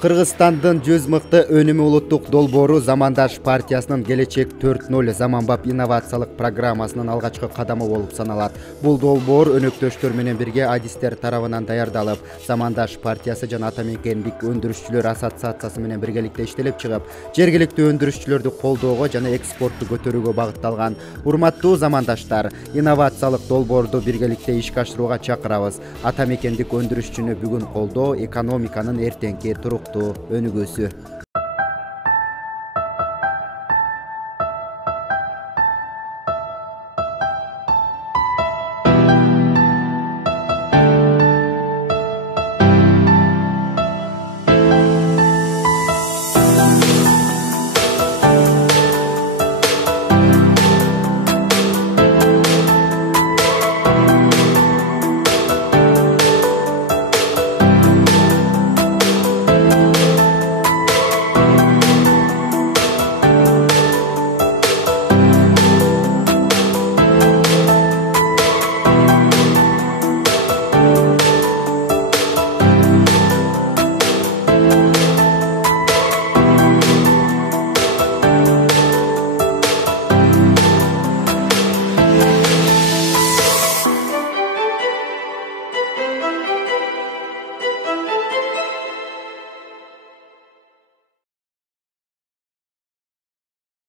Кыргызстандын 100 мыкты өнүмү улуттук долбоору Замандаш партиясынын Келечек 4.0 заманбап инновациялык программасынын алгачкы кадамы болуп саналат. Бул долбоор өнөктөштөр менен бирге адистер тарабынан даярдалып, Замандаш партиясы жана ата мекендик өндүрүшчүлөр ассоциациясы менен биргеликте иштелип чыгып, жергиликтүү өндүрүшчүлөрдү колдоого жана экспортту көтөрүүгө багытталган. Урматтуу замандаштар, инновациялык долбоорду биргеликте ишке ашырууга чакырабыз. Ата мекендик өндүрүшчүнү бүгүн колдоо экономиканын эртеңки туруктуу өнүгүүсү.